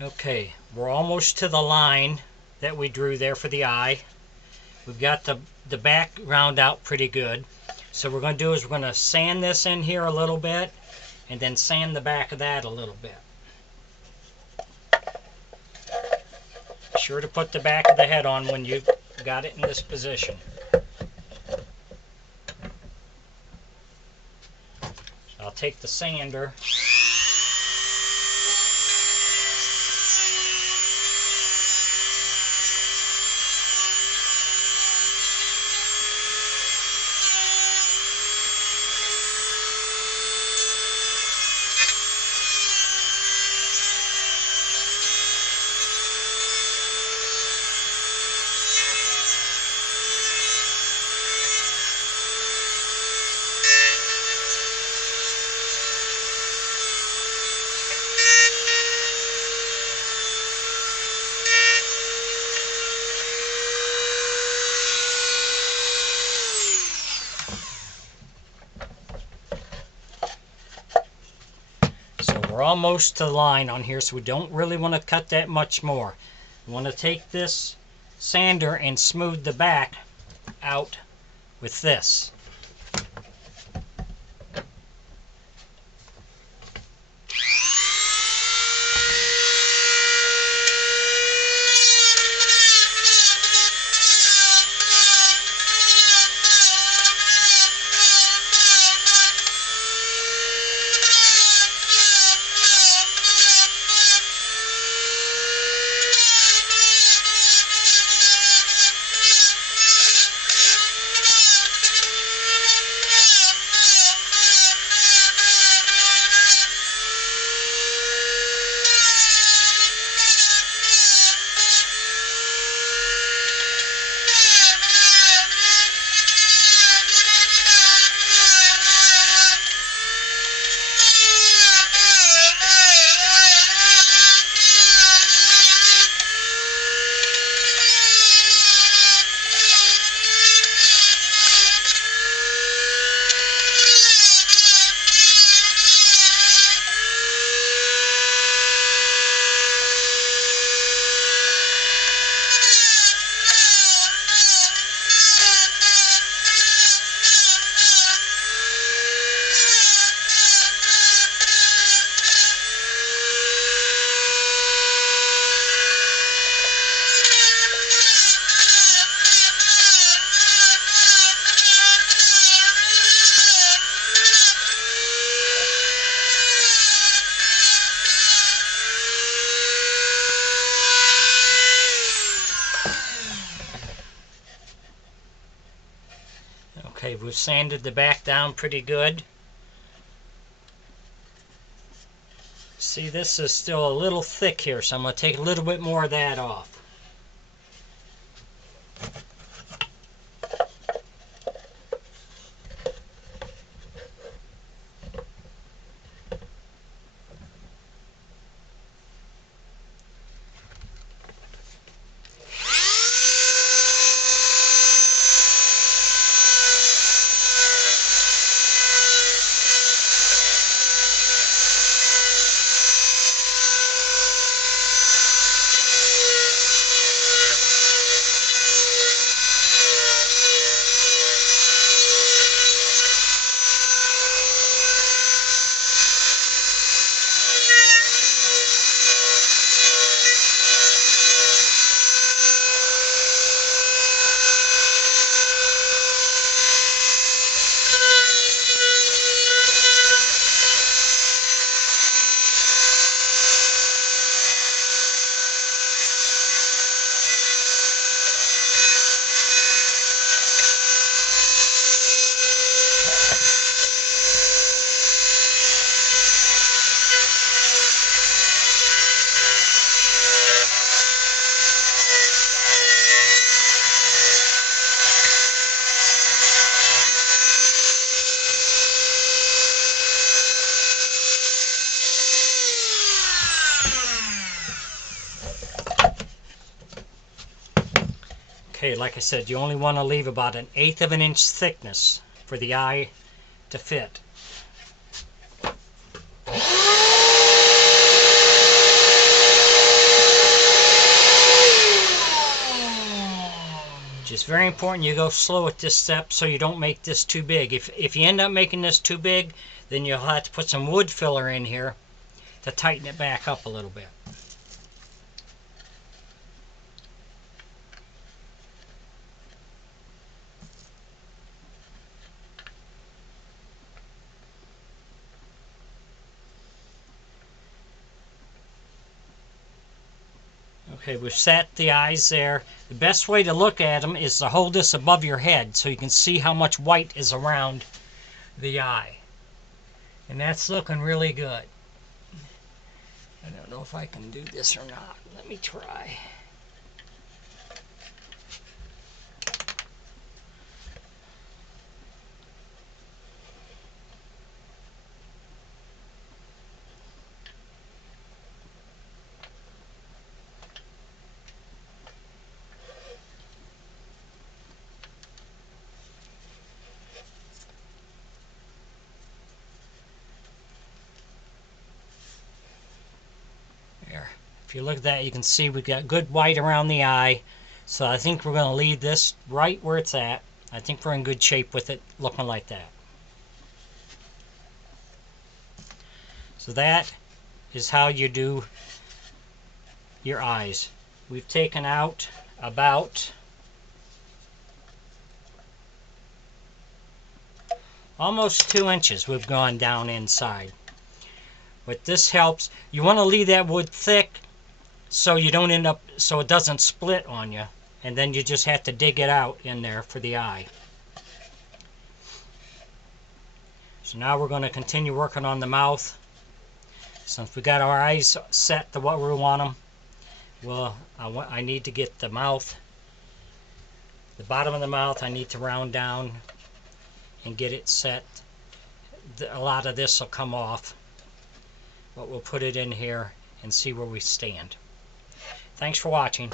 Okay, we're almost to the line that we drew there for the eye. We've got the background out pretty good. So what we're going to do is we're going to sand this in here a little bit and then sand the back of that a little bit. Be sure to put the back of the head on when you've got it in this position. So I'll take the sander. We're almost to the line on here, so we don't really want to cut that much more. We want to take this sander and smooth the back out with this. Okay, we've sanded the back down pretty good. See, this is still a little thick here, so I'm going to take a little bit more of that off. Okay, like I said, you only want to leave about 1/8 of an inch thickness for the eye to fit. very important you go slow at this step so you don't make this too big. If you end up making this too big, then you'll have to put some wood filler in here to tighten it back up a little bit. Okay, we've set the eyes there. The best way to look at them is to hold this above your head so you can see how much white is around the eye. And that's looking really good. I don't know if I can do this or not. Let me try. There. If you look at that, you can see we've got good white around the eye. So I think we're going to leave this right where it's at. I think we're in good shape with it looking like that. So that is how you do your eyes. We've taken out about almost 2 inches. We've gone down inside. But this helps. You want to leave that wood thick so you don't end up, so it doesn't split on you. And then you just have to dig it out in there for the eye. So now we're going to continue working on the mouth. Since we got our eyes set to what we want them, well, I need to get the mouth, the bottom of the mouth, I need to round down and get it set. A lot of this will come off, but we'll put it in here and see where we stand. Thanks for watching.